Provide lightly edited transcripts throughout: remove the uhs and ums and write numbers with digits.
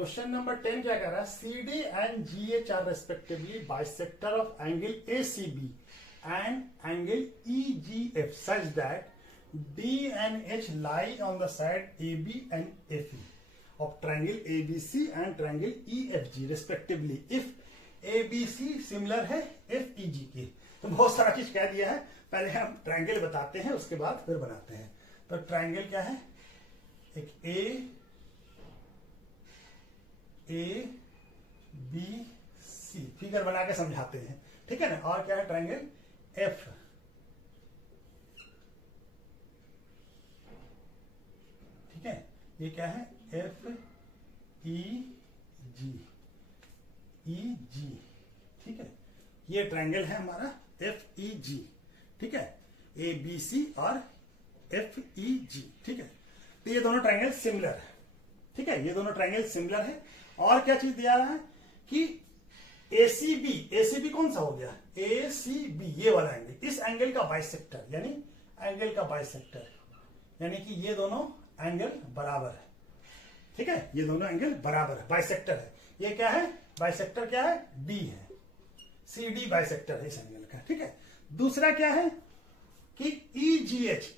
Question number 10 क्या कह रहा है, C D and G H are respectively bisector of angle A C B and angle E G F such that D and H lie on the side A B and F E of triangle A B C and triangle E F G respectively if A B C similar है F E G के। तो बहुत सारा चीज कह दिया है, पहले हम ट्रायंगल बताते हैं उसके बाद फिर बनाते हैं। तो ट्रायंगल क्या है, एक ए बी सी फिगर बना के समझाते हैं, ठीक है ना। और क्या है ट्रायंगल एफ, ठीक है, ये क्या है एफ ई जी, ठीक है, ये ट्रायंगल है हमारा एफ ई जी, ठीक है, ए बी सी और एफ ई जी, ठीक है। तो ये दोनों ट्रायंगल सिमिलर है, ठीक है, ये दोनों ट्रायंगल सिमिलर है। और क्या चीज दिया रहा है कि एसीबी कौन सा हो गया, एसीबी ये वाला एंगल, इस एंगल का बाइसेक्टर, यानी एंगल का बाइसेक्टर, यानी कि ये दोनों एंगल बराबर है, ठीक है, ये दोनों एंगल बराबर है, बाइसेक्टर है। ये क्या है, बाइसेक्टर क्या है, डी है, सी डी बाइसेक्टर है इस एंगल का, ठीक है। दूसरा क्या है कि ई जी एच,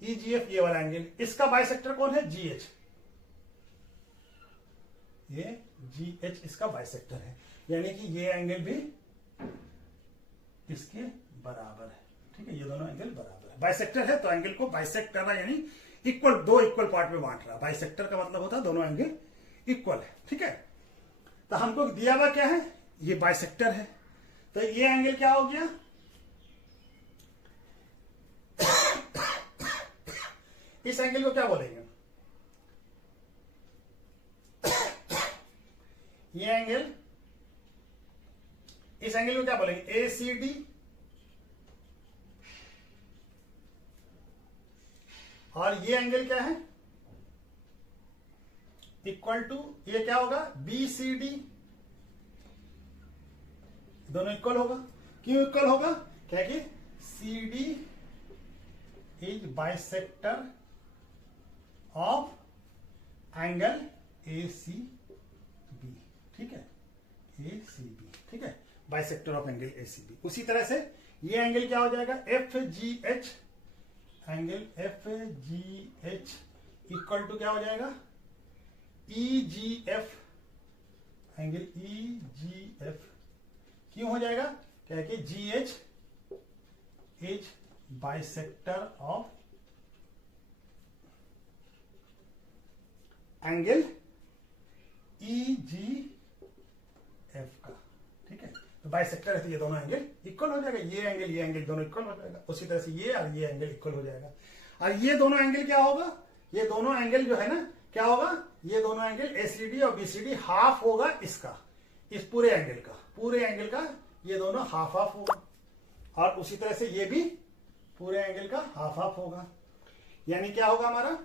EGF ये वाला एंगल, इसका बाइसेक्टर कौन है, GH, ये GH इसका बाइसेक्टर है, यानी कि ये एंगल भी इसके बराबर है, ठीक है, ये दोनों एंगल बराबर है। बाइसेक्टर है तो एंगल को बाइसेक्ट कर रहा है, यानी इक्वल, दो इक्वल पार्ट में बांट रहा। बाइसेक्टर का मतलब होता है दोनों एंगल इक्वल है, ठीक है। तो हमको दिया हुआ क्या है, ये बाइसेक्टर है, तो ये एंगल क्या हो गया, इस एंगल को क्या बोलेंगे, ये एंगल, इस एंगल को क्या बोलेंगे, ए सी डी, और ये एंगल क्या है, इक्वल टू, ये क्या होगा, बी सी डी, दोनों इक्वल होगा। क्यों इक्वल होगा, क्या कि C D is bisector of angle A C B, ठीक है, ए सी बी, ठीक है, bisector of angle A C B. उसी तरह से ये एंगल क्या हो जाएगा, F G H, angle F G H equal to क्या हो जाएगा, E G F, angle E G F. क्यों हो जाएगा, क्या है कि जी H is bisector of angle E G F का, ठीक है। तो बाइसेक्टर है तो ये दोनों एंगल इक्वल हो जाएगा, ये एंगल दोनों इक्वल हो जाएगा। उसी तरह से ये और ये एंगल इक्वल हो जाएगा। और ये दोनों एंगल क्या होगा, ये दोनों एंगल जो है ना क्या होगा, ये दोनों एंगल एसीडी और बीसीडी हाफ होगा इसका, इस पूरे एंगल का ये दोनों हाफ हाफ होगा। और उसी तरह से ये भी पूरे एंगल का हाफ हाफ होगा, यानी क्या होगा हमारा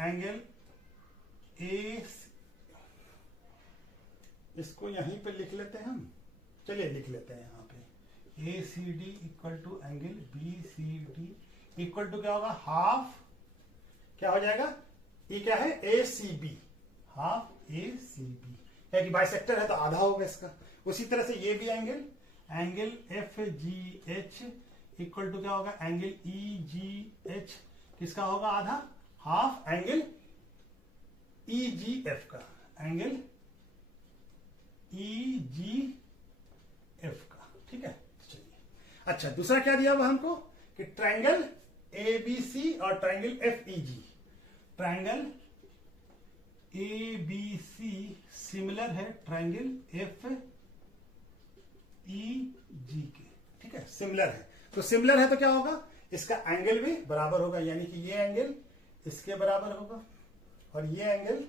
एंगल ए, इसको यहीं पे लिख लेते हैं हम, चलिए लिख लेते हैं यहाँ पे, A C D equal to angle B C D equal to क्या होगा, हाफ क्या हो जाएगा, ये क्या है A C B, half A C B, क्या कि बाइसेक्टर है तो आधा होगा इसका। उसी तरह से ये भी angle F G H equal to क्या होगा, एंगल ई जी एच किसका होगा, आधा, half angle E G F का, एंगल ई जी एफ का, ठीक है। चलिए, अच्छा दूसरा क्या दिया हुआ हमको कि ट्रायंगल ए बी सी और triangle F E G, triangle A B C similar है ट्रायंगल एफ ई जी के, ठीक है, सिमिलर है। तो सिमिलर है तो क्या होगा, इसका एंगल भी बराबर होगा, यानी कि ये एंगल इसके बराबर होगा और ये एंगल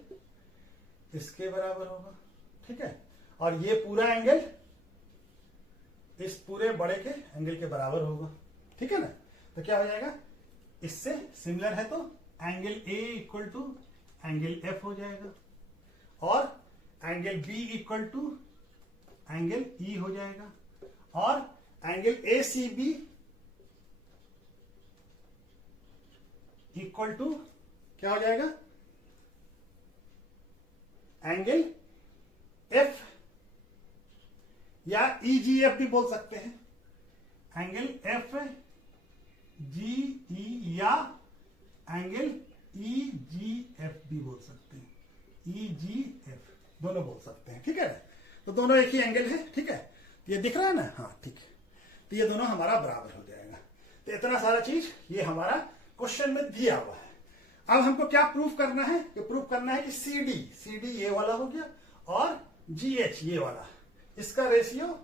इसके बराबर होगा, ठीक है। और ये पूरा एंगल इस पूरे बड़े के एंगल के बराबर होगा, ठीक है ना। तो क्या हो जाएगा, इससे सिमिलर है तो angle A equal to angle F हो जाएगा और angle B equal to angle E हो जाएगा और angle A C B equal to क्या हो जाएगा, एंगल एफ या EGF भी बोल सकते हैं, एंगल FGE या एंगल EGF भी बोल सकते हैं, EGF दोनों बोल सकते हैं। ठीक है, तो दोनों एक ही एंगल है। ठीक है, तो ये दिख रहा है ना, हाँ ठीक है, तो ये दोनों हमारा बराबर हो जाएगा। तो इतना सारा चीज ये हमारा क्वेश्चन में दिया हुआ है। अब हमको क्या प्रूफ करना है, कि प्रूफ करना है कि CD ये वाला हो गया और GH ये वाला, इसका रेशियो,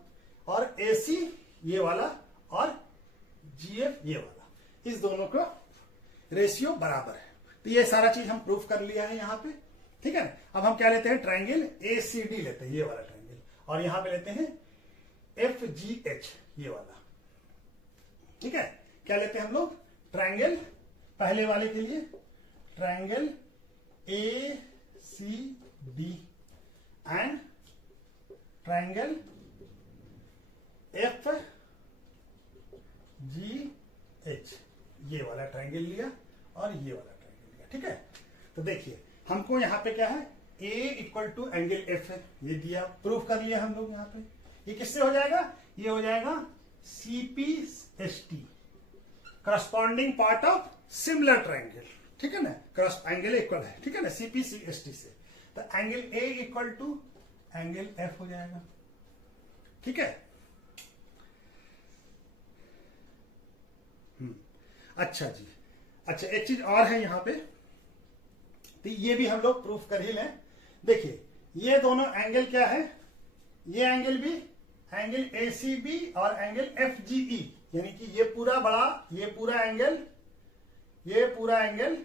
और AC ये वाला और GF ये वाला, इस दोनों का रेशियो बराबर है। तो ये सारा चीज हम प्रूफ कर लिया है यहाँ पे। ठीक है, अब हम क्या लेते हैं, ट्रायंगल ACD लेते हैं, ये वाला ट्रायंगल, और यहां पे लेते हैं FGH ये वाला। ठीक है, क्या लेते हैं हम लोग, ट्रायंगल पहले वाले के लिए triangle ACD and triangle FGH, ये वाला ट्रायंगल लिया और ये वाला ट्रायंगल लिया। ठीक है, तो देखिए हमको यहाँ पे क्या है, A equal to angle F है, ये दिया, प्रूफ कर लिया हम लोग। यहाँ पे ये किससे हो जाएगा, ये हो जाएगा CPST, corresponding part of similar triangle. ठीक है ना, क्रॉस एंगल इक्वल है। ठीक है ना, CPST से, तो angle A equal to angle F हो जाएगा। ठीक है, अच्छा जी, अच्छा एक चीज और है यहाँ पे, तो ये भी हम लोग प्रूफ कर ही लें। देखिए ये दोनों एंगल क्या है, ये एंगल भी एंगल ACB और एंगल FGE, यानी कि ये पूरा बड़ा, ये पूरा एंगल, ये पूरा एंगल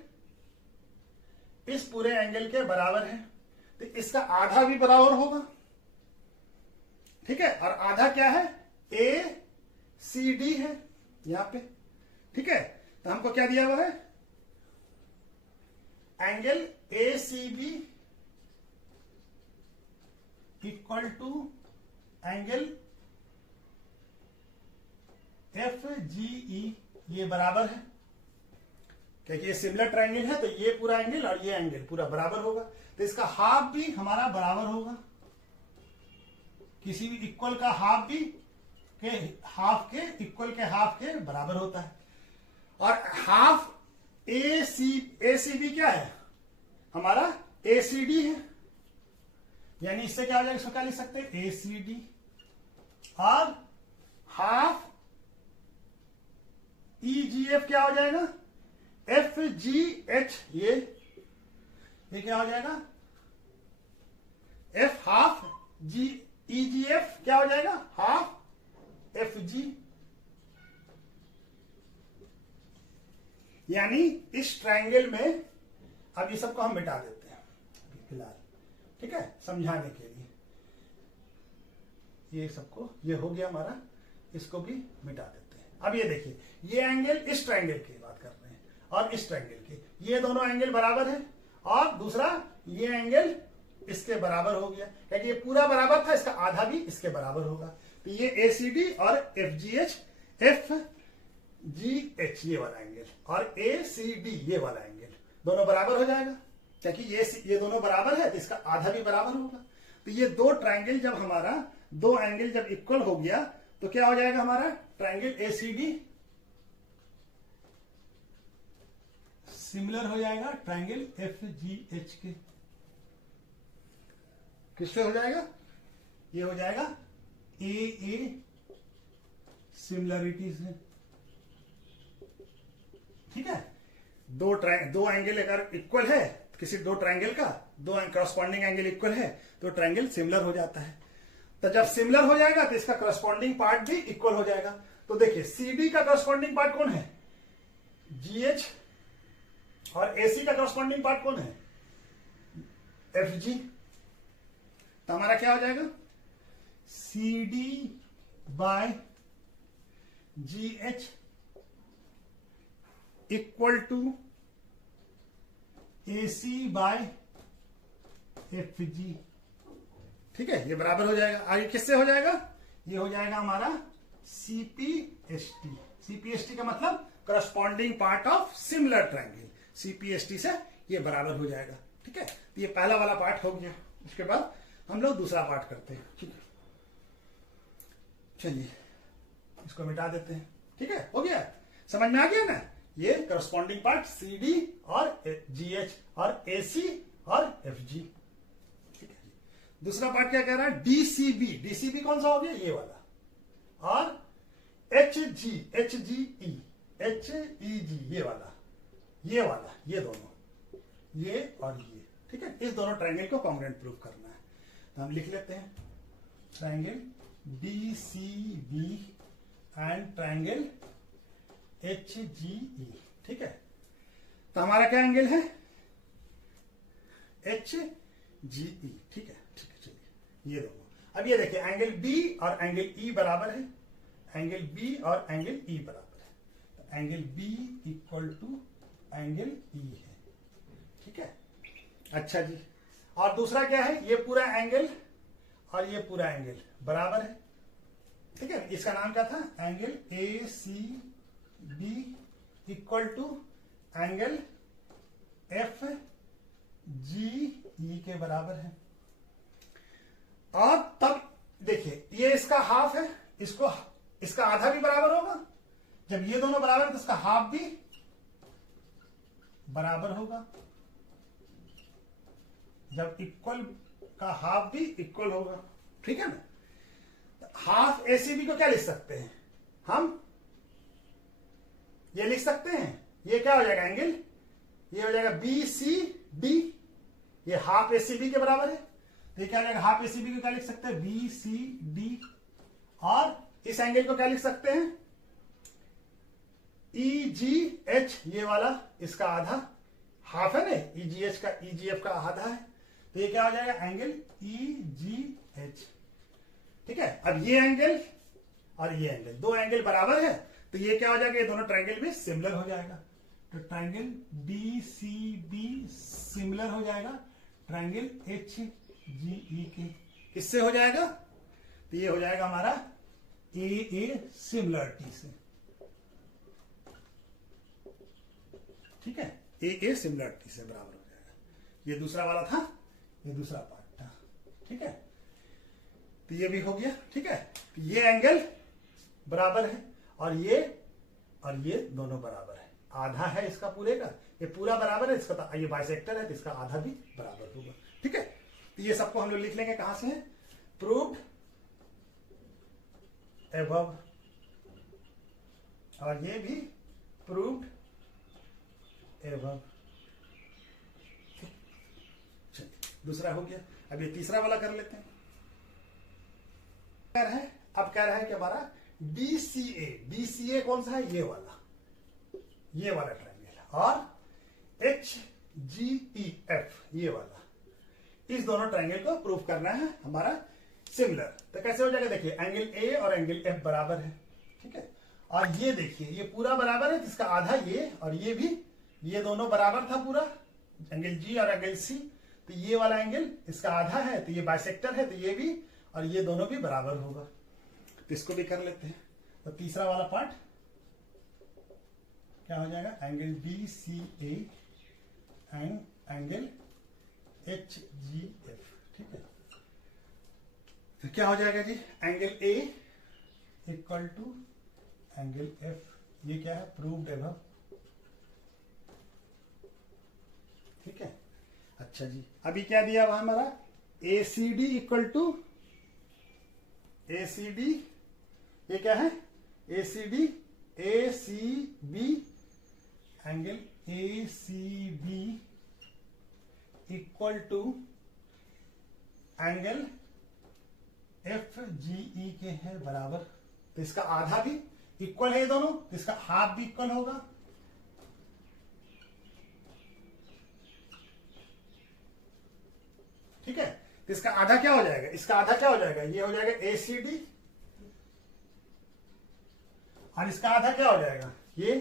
इस पूरे एंगल के बराबर है, तो इसका आधा भी बराबर होगा। ठीक है, और आधा क्या है, ACD है यहां पे। ठीक है, तो हमको क्या दिया हुआ है, angle ACB equal to angle FGE, ये बराबर है, क्योंकि ये सिमिलर ट्रायंगल है, तो ये पूरा एंगल और ये एंगल पूरा बराबर होगा, तो इसका हाफ भी हमारा बराबर होगा। किसी भी इक्वल का हाफ भी के हाफ के इक्वल के हाफ के बराबर होता है। और हाफ ACB क्या है, हमारा ACD है, यानी इससे क्या हो जाएगा, इसको क्या लिख सकते हैं, ACD, और हाफ EGF क्या हो जाएगा, FGH, ये क्या हो जाएगा, F हाफ EGF क्या हो जाएगा, हाफ FG। यानी इस ट्रायंगल में, अब ये सबको हम मिटा देते हैं फिलहाल। ठीक है, समझाने के लिए ये सबको, ये हो गया हमारा, इसको भी मिटा देते हैं। अब ये देखिए, ये एंगल इस ट्रायंगल की बात कर रहे हैं और इस ट्रायंगल की, ये दोनों एंगल बराबर है, और दूसरा ये एंगल इसके बराबर हो गया, क्योंकि ये पूरा बराबर था, इसका आधा भी इसके बराबर होगा। तो ये ACD और FGH, FGH ये वाला एंगल और ACD ये वाला एंगल दोनों बराबर हो जाएगा, क्योंकि ये दोनों बराबर है, तो इसका आधा भी बराबर होगा। तो ये दो ट्रायंगल जब हमारा, दो एंगल जब इक्वल हो गया, तो क्या हो जाएगा, हमारा ट्रायंगल ACD सिमिलर हो जाएगा ट्रायंगल FGH के। किससे हो जाएगा, ये हो जाएगा AA सिमिलरिटीज है। ठीक है, दो एंगल अगर इक्वल है, किसी दो ट्रायंगल का दो करस्पॉन्डिंग एंगल इक्वल है, तो ट्रायंगल सिमिलर हो जाता है। तो जब सिमिलर हो जाएगा तो इसका करस्पॉन्डिंग पार्ट भी इक्वल हो जाएगा। तो देखिए CD का करस्पॉन्डिंग पार्ट कौन है, GH, और AC का करस्पॉन्डिंग पार्ट कौन है, FG। तो हमारा क्या हो जाएगा, CD by GH equal to AC by FG। ठीक है, ये बराबर हो जाएगा। आगे किससे हो जाएगा, ये हो जाएगा हमारा CPST। CPST का मतलब corresponding part of similar triangle. CPST से ये बराबर हो जाएगा। ठीक है, तो ये पहला वाला पार्ट हो गया। उसके बाद हम लोग दूसरा पार्ट करते हैं। ठीक है, चलिए इसको मिटा देते हैं। ठीक है, हो गया, समझ में आ गया ना। ये करस्पॉन्डिंग पार्ट CD और GH और AC और FG। ठीक है, दूसरा पार्ट क्या कह रहा है, DCB। DCB कौन सा हो गया, ये वाला। और HG, HGE, HEG, ये वाला, ये दोनों, ये और ये। ठीक है, इस दोनों ट्रायंगल को कॉन्ग्रुएंट प्रूव करना है। तो हम लिख लेते हैं triangle DCB and triangle HGE। ठीक है, तो हमारा क्या एंगल है, HGE। ठीक है, चलिए ये दोनों। अब ये देखिए एंगल B और एंगल E बराबर है, एंगल B और एंगल E बराबर है, तो angle B equal to angle E है। ठीक है, अच्छा जी। और दूसरा क्या है, ये पूरा एंगल और ये पूरा एंगल बराबर है। ठीक है, इसका नाम क्या था, angle ACB equal to angle FGE के बराबर है। और तब देखिए ये इसका हाफ है, इसका आधा भी बराबर होगा। जब ये दोनों बराबर है तो इसका हाफ भी बराबर होगा। जब इक्वल का हाफ भी इक्वल होगा। ठीक है ना। हाफ ACB को क्या लिख सकते हैं हम, ये लिख सकते हैं, ये क्या हो जाएगा एंगल, ये हो जाएगा BCD। ये हाफ ACB के बराबर है, तो ये क्या हो जाएगा, हाफ ACB को क्या लिख सकते हैं, BCD। और इस एंगल को क्या लिख सकते हैं, EGH, ये वाला इसका आधा, हाफ है ना, EGH का, EGF का आधा है, तो ये क्या हो जाएगा एंगल EGH। ठीक है, अब ये एंगल और ये एंगल, दो एंगल बराबर है, तो ये क्या हो जाएगा, ये दोनों ट्रायंगल भी सिमिलर हो जाएगा। तो ट्रायंगल DCB सिमिलर हो जाएगा ट्रायंगल HGE के। किससे हो जाएगा, तो ये हो जाएगा हमारा AA सिमिलरिटी से। ठीक है, AA सिमिलरिटी से बराबर हो जाएगा। ये दूसरा वाला था, ये दूसरा पार्ट था। ठीक है, तो ये भी हो गया। ठीक है, तो ये एंगल बराबर है और ये दोनों बराबर है। आधा है इसका पूरे का, ये पूरा बराबर है इसका, तो ये बाइसेक्टर है तो इसका आधा भी बराबर होगा। ठीक है, तो ये सबको हम लोग लिख लेंगे कहां से है, प्रूव्ड एबव, और ये भी प्रूव्ड एबव। दूसरा हो गया, अब ये तीसरा वाला कर लेते हैं। अब कह रहा है कि हमारा DCA कौन सा है, ये वाला ट्रायंगल, और HGEF ये वाला, इस दोनों ट्रायंगल को प्रूव करना है हमारा सिमिलर। तो कैसे हो जाएगा, देखिए एंगल A और एंगल F बराबर है। ठीक है, और ये देखिए ये पूरा बराबर है, इसका आधा ये और ये भी, ये दोनों बराबर था पूरा, एंगल G और एंगल C। तो ये वाला एंगल इसका आधा है, तो ये बाइसेक्टर है, तो ये भी और ये दोनों भी बराबर होगा। तो इसको भी कर लेते हैं। तो तीसरा वाला पार्ट क्या हो जाएगा, angle BCA and angle HGF। ठीक है, तो क्या हो जाएगा जी, angle A equal to angle F, ये क्या है, प्रूव्ड एबव। ठीक है, अच्छा जी। अभी क्या दिया हुआ हमारा, ACD इक्वल टू ACD, ये क्या है, ACD ACB angle ACB equal to angle FGE के है बराबर। तो इसका आधा भी इक्वल है ये दोनों, तो इसका हाफ भी इक्वल होगा। ठीक है, तो इसका आधा क्या हो जाएगा, इसका आधा क्या हो जाएगा, ये हो जाएगा ACD, और इसका आधा क्या हो जाएगा, ये,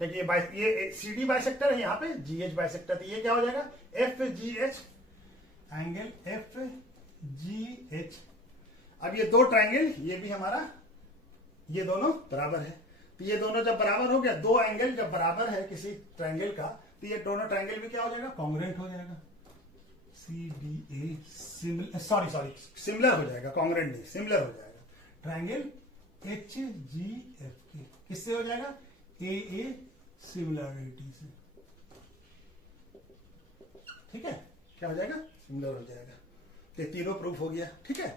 क्योंकि ये CD बाइसेक्टर है, यहाँ पे GH बाइसेक्टर, तो ये क्या हो जाएगा FGH एंगल FGH। अब ये दो ट्रायंगल, ये भी हमारा, ये दोनों बराबर है, तो ये दोनों जब बराबर हो गया, दो एंगल जब बराबर है किसी ट्रायंगल का, तो ये दोनों ट्रायंगल भी क्या हो जाएगा, कॉन्ग्रुएंट हो जाएगा। CDA सिमिलर हो जाएगा, कॉन्ग्रुएंट नहीं, सिमिलर हो जाएगा। ट्रायंगल HGFK किससे हो जाएगा, AA सिमिलरिटी से। ठीक है, क्या हो जाएगा, सिमिलर हो जाएगा। ये तीनों प्रूफ हो गया। ठीक है।